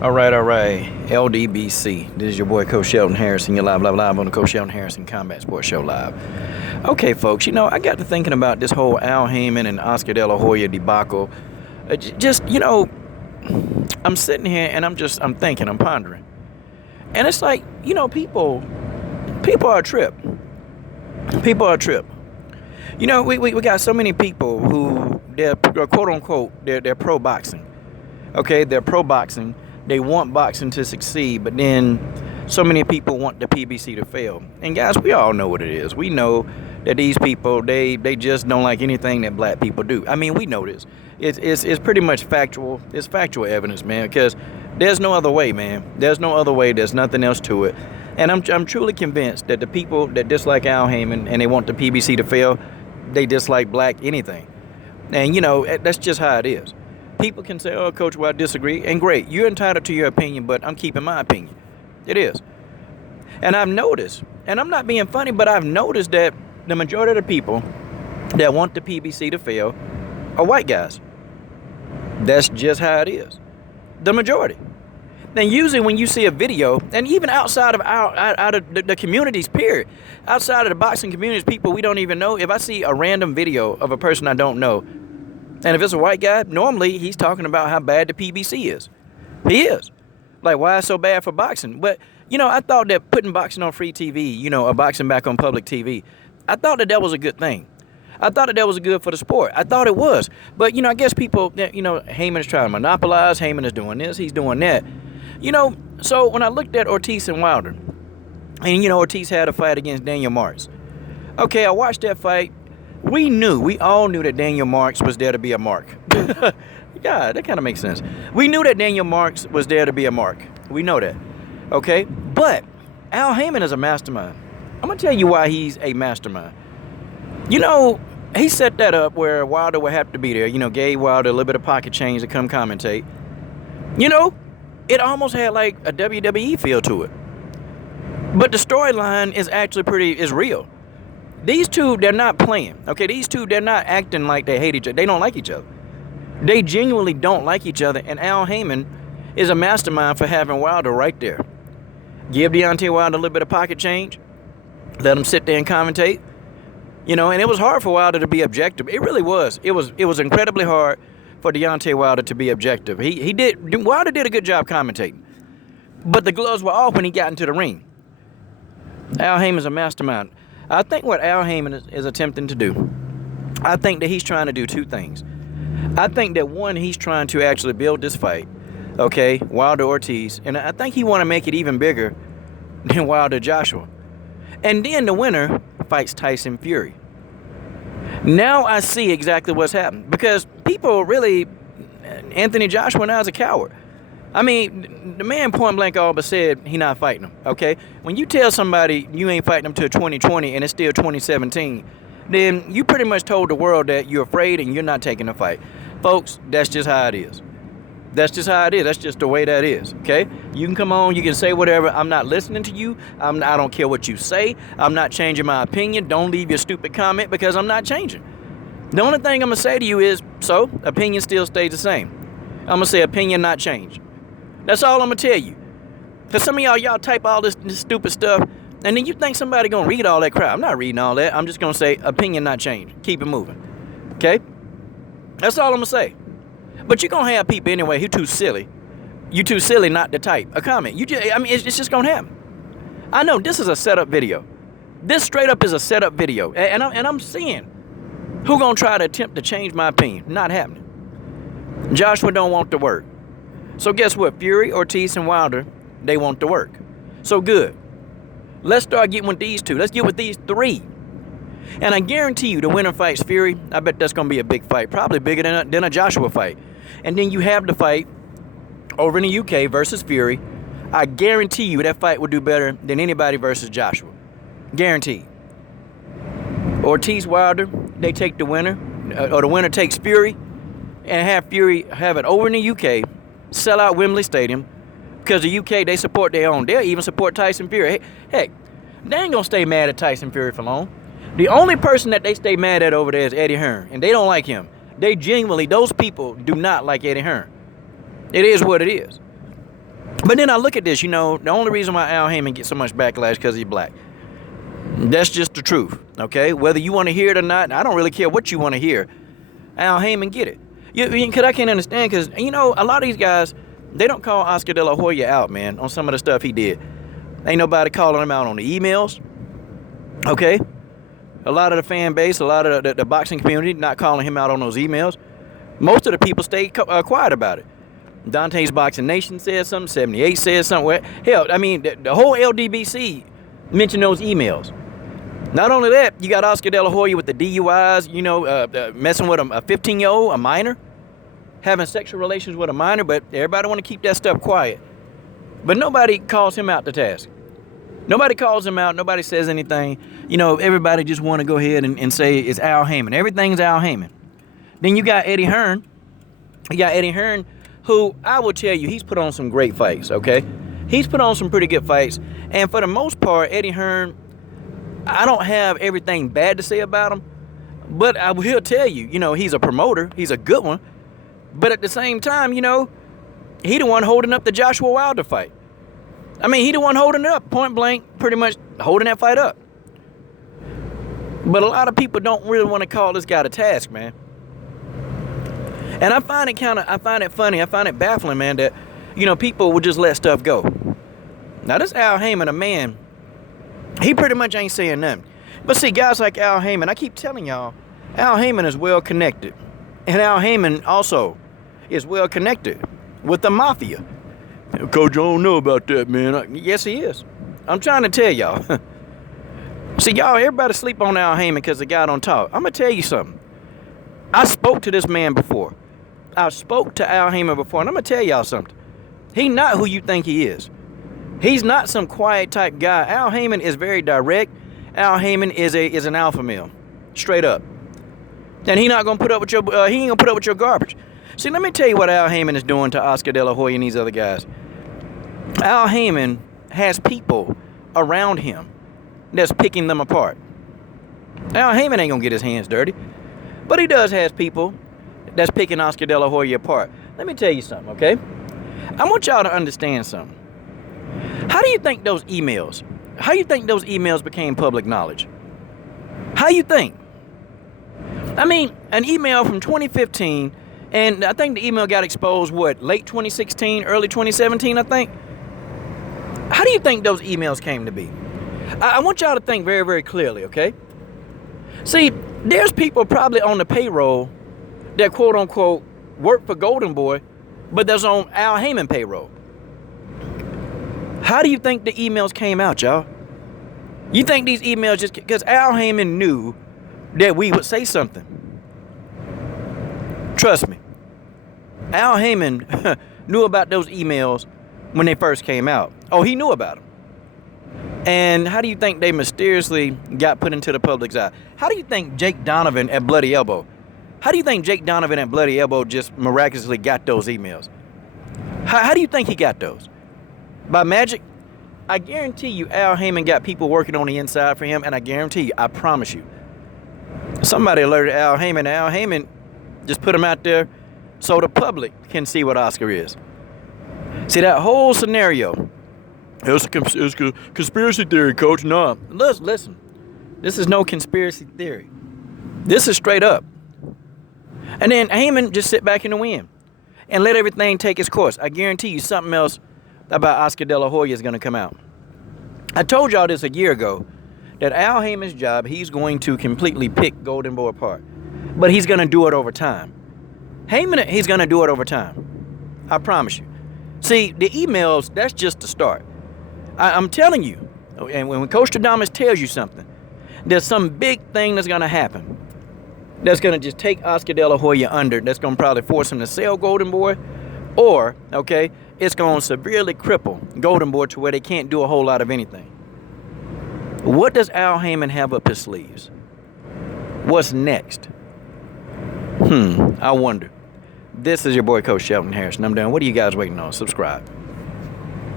All right, all right. LDBC. This is your boy, Coach Sheldon Harrison. You're live on the Coach Sheldon Harrison Combat Sports Show live. Okay, folks, I got to thinking about this whole Al Haymon and Oscar De La Hoya debacle. I'm sitting here and I'm thinking, I'm pondering. And it's like, people are a trip. People are a trip. We got so many people who, they're quote unquote, they're pro boxing. Okay, they're pro boxing. They want boxing to succeed, but then so many people want the PBC to fail. And guys, we all know what it is. We know that these people, they just don't like anything that black people do. I mean, we know this. It's pretty much factual. It's factual evidence, man, because there's no other way, man. There's no other way. There's nothing else to it. And I'm truly convinced that the people that dislike Al Haymon and they want the PBC to fail, they dislike black anything. And, that's just how it is. People can say, oh, Coach, well, I disagree. And great, you're entitled to your opinion, but I'm keeping my opinion. It is. And I've noticed, and I'm not being funny, but I've noticed that the majority of the people that want the PBC to fail are white guys. That's just how it is. The majority. Now, usually when you see a video, and even outside of out of the communities, period, outside of the boxing communities, people we don't even know, if I see a random video of a person I don't know, and if it's a white guy, normally he's talking about how bad the PBC is. He is. Like, why it's so bad for boxing? But, I thought that putting boxing on free TV, or boxing back on public TV, I thought that was a good thing. I thought that was good for the sport. I thought it was. But, I guess people, Haymon is trying to monopolize. Haymon is doing this. He's doing that. So when I looked at Ortiz and Wilder, and, Ortiz had a fight against Daniel Marks. Okay, I watched that fight. We all knew that Daniel Marks was there to be a mark. Yeah, that kind of makes sense. We knew that Daniel Marks was there to be a mark. We know that. Okay? But Al Haymon is a mastermind. I'm going to tell you why he's a mastermind. He set that up where Wilder would have to be there. Gave Wilder a little bit of pocket change to come commentate. It almost had like a WWE feel to it. But the storyline is actually is real. These two, they're not playing, okay? These two, they're not acting like they hate each other. They don't like each other. They genuinely don't like each other, and Al Haymon is a mastermind for having Wilder right there. Give Deontay Wilder a little bit of pocket change. Let him sit there and commentate. And it was hard for Wilder to be objective. It really was. It was incredibly hard for Deontay Wilder to be objective. Wilder did a good job commentating. But the gloves were off when he got into the ring. Al Haymon's a mastermind. I think what Al Haymon is attempting to do, I think that he's trying to do two things. I think that one, he's trying to actually build this fight, okay, Wilder Ortiz, and I think he want to make it even bigger than Wilder Joshua. And then the winner fights Tyson Fury. Now I see exactly what's happened, because people really, Anthony Joshua now is a coward. I mean, the man point blank all but said he not fighting him, okay? When you tell somebody you ain't fighting them till 2020 and it's still 2017, then you pretty much told the world that you're afraid and you're not taking the fight. Folks, that's just how it is. That's just how it is. That's just the way that is, okay? You can come on, you can say whatever. I'm not listening to you. I don't care what you say. I'm not changing my opinion. Don't leave your stupid comment, because I'm not changing. The only thing I'm going to say to you is, so, opinion still stays the same. I'm going to say opinion not change. That's all I'm going to tell you. Because some of y'all type all this stupid stuff, and then you think somebody going to read all that crap. I'm not reading all that. I'm just going to say opinion not change. Keep it moving. Okay? That's all I'm going to say. But you're going to have people anyway who too silly. You too silly not to type a comment. It's just going to happen. I know this is a setup video. This straight up is a setup video. And I'm seeing who going to try to attempt to change my opinion. Not happening. Joshua don't want to work. So guess what? Fury, Ortiz, and Wilder, they want to work. So good. Let's start getting with these two. Let's get with these three. And I guarantee you the winner fights Fury. I bet that's going to be a big fight. Probably bigger than a Joshua fight. And then you have the fight over in the UK versus Fury. I guarantee you that fight will do better than anybody versus Joshua. Guaranteed. Ortiz, Wilder, they take the winner. Or the winner takes Fury. And have Fury have it over in the UK. Sell out Wembley Stadium, because the UK, they support their own. They'll even support Tyson Fury. Heck, they ain't gonna stay mad at Tyson Fury for long. The only person that they stay mad at over there is Eddie Hearn, and they don't like him. They genuinely, those people do not like Eddie Hearn. It is what it is. But then I look at this, the only reason why Al Haymon gets so much backlash because he's black. That's just the truth, okay? Whether you want to hear it or not, I don't really care what you want to hear. Al Haymon get it. Because I can't understand, because, a lot of these guys, they don't call Oscar De La Hoya out, man, on some of the stuff he did. Ain't nobody calling him out on the emails, okay? A lot of the fan base, a lot of the boxing community not calling him out on those emails. Most of the people stayed quiet about it. Dante's Boxing Nation said something, 78 said something. Hell, the whole LDBC mentioned those emails. Not only that, you got Oscar De La Hoya with the DUIs, messing with a 15-year-old, a minor, having sexual relations with a minor, but everybody want to keep that stuff quiet. But nobody calls him out to task. Nobody calls him out. Nobody says anything. Everybody just want to go ahead and say it's Al Haymon. Everything's Al Haymon. Then you got Eddie Hearn. Who I will tell you, he's put on some great fights, okay? He's put on some pretty good fights. And for the most part, Eddie Hearn, I don't have everything bad to say about him, but I will tell you, he's a promoter. He's a good one. But at the same time, he the one holding up the Joshua Wilder fight. He the one holding it up, point blank, pretty much holding that fight up. But a lot of people don't really want to call this guy to task, man. And I find it funny, I find it baffling, man, that, people will just let stuff go. Now, this Al Haymon, a man, he pretty much ain't saying nothing. But see, guys like Al Haymon, I keep telling y'all, Al Haymon is well connected. And Al Haymon also is well connected with the mafia. Coach, I don't know about that, man. Yes, he is. I'm trying to tell y'all. See, y'all, everybody sleep on Al Haymon because the guy don't talk. I'm going to tell you something. I spoke to this man before. I spoke to Al Haymon before, and I'm going to tell y'all something. He's not who you think he is. He's not some quiet type guy. Al Haymon is very direct. Al Haymon is an alpha male, straight up. And he not going to put up with he ain't going to put up with your garbage. See, let me tell you what Al Haymon is doing to Oscar De La Hoya and these other guys. Al Haymon has people around him that's picking them apart. Al Haymon ain't going to get his hands dirty. But he does have people that's picking Oscar De La Hoya apart. Let me tell you something, okay? I want y'all to understand something. How do you think those emails became public knowledge? How you think? An email from 2015, and I think the email got exposed, late 2016, early 2017, I think? How do you think those emails came to be? I want y'all to think very, very clearly, okay? See, there's people probably on the payroll that quote-unquote work for Golden Boy, but that's on Al Haymon payroll. How do you think the emails came out, y'all? You think these emails just... Because Al Haymon knew that we would say something. Trust me. Al Haymon knew about those emails when they first came out. Oh, he knew about them. And how do you think they mysteriously got put into the public's eye? How do you think Jake Donovan at Bloody Elbow, just miraculously got those emails? How do you think he got those? By magic? I guarantee you Al Haymon got people working on the inside for him, and I guarantee you, I promise you, somebody alerted Al Haymon, and Al Haymon just put him out there so the public can see what Oscar is. See, that whole scenario, it's a conspiracy theory, Coach. No, listen. This is no conspiracy theory. This is straight up. And then Haymon just sit back in the wind and let everything take its course. I guarantee you something else about Oscar De La Hoya is going to come out. I told y'all this a year ago, that Al Haymon's job, he's going to completely pick Golden Boy apart. But he's going to do it over time. He's going to do it over time. I promise you. See, the emails, that's just the start. I'm telling you, and when Coach Stradamus tells you something, there's some big thing that's going to happen that's going to just take Oscar De La Hoya under, that's going to probably force him to sell Golden Boy, or, okay, it's going to severely cripple Golden Boy to where they can't do a whole lot of anything. What does Al Haymon have up his sleeves? What's next? I wonder. This is your boy, Coach Shelton Harrison. I'm done. What are you guys waiting on? Subscribe.